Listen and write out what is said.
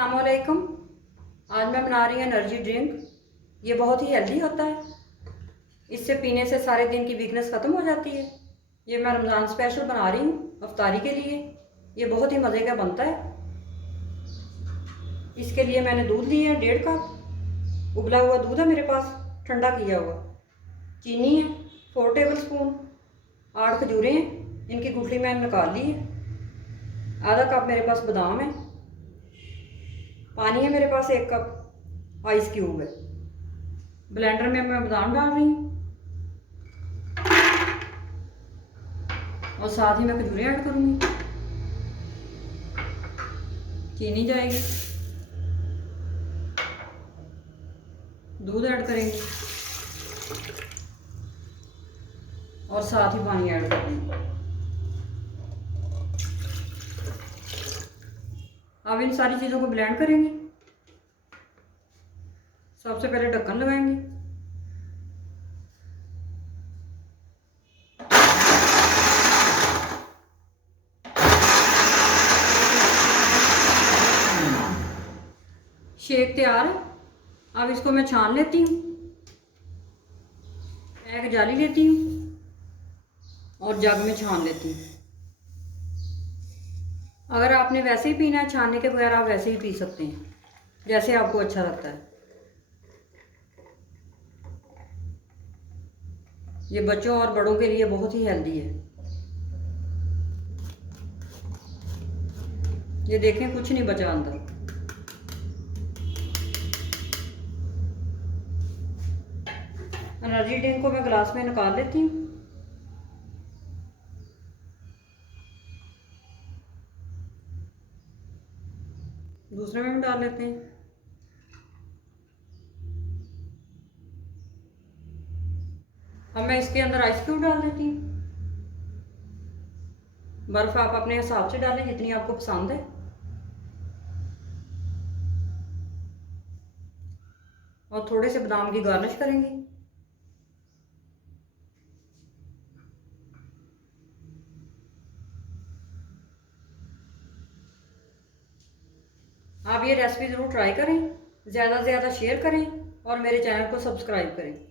अस्सलामुअलैकुम। आज मैं बना रही हूँ एनर्जी ड्रिंक। ये बहुत ही हेल्दी होता है। इससे पीने से सारे दिन की वीकनेस ख़त्म हो जाती है। ये मैं रमज़ान स्पेशल बना रही हूँ अफ्तारी के लिए। ये बहुत ही मज़े का बनता है। इसके लिए मैंने दूध लिया है 1.5 कप। उबला हुआ दूध है मेरे पास, ठंडा किया हुआ। चीनी है 4 टेबल स्पून। 8 खजूरें हैं, इनकी गुठली मैंने निकाल ली है। आधा कप मेरे पास बादाम है। पानी है मेरे पास 1 कप। आइस क्यूब है। ब्लेंडर में मैं बादाम डाल रही हूँ और साथ ही मैं खजूरें ऐड करूँगी। चीनी जाएगी, दूध ऐड करेंगे और साथ ही पानी ऐड करेंगे। अब इन सारी चीज़ों को ब्लेंड करेंगे। सबसे पहले ढक्कन लगाएंगे। शेक तैयार है। अब इसको मैं छान लेती हूँ। एक जाली लेती हूँ और जग में छान लेती हूँ। अगर आपने वैसे ही पीना है छानने के बगैर, आप वैसे ही पी सकते हैं जैसे आपको अच्छा लगता है। ये बच्चों और बड़ों के लिए बहुत ही हेल्दी है। ये देखें, कुछ नहीं बचा अंदर। एनर्जी ड्रिंक को मैं गिलास में निकाल लेती हूँ। दूसरे में भी डाल लेते हैं। अब मैं इसके अंदर आइस क्यूब डाल देती हूँ। बर्फ़ आप अपने हिसाब से डालें जितनी आपको पसंद है। और थोड़े से बादाम की गार्निश करेंगे। आप ये रेसिपी ज़रूर ट्राई करें, ज़्यादा से ज़्यादा शेयर करें और मेरे चैनल को सब्सक्राइब करें।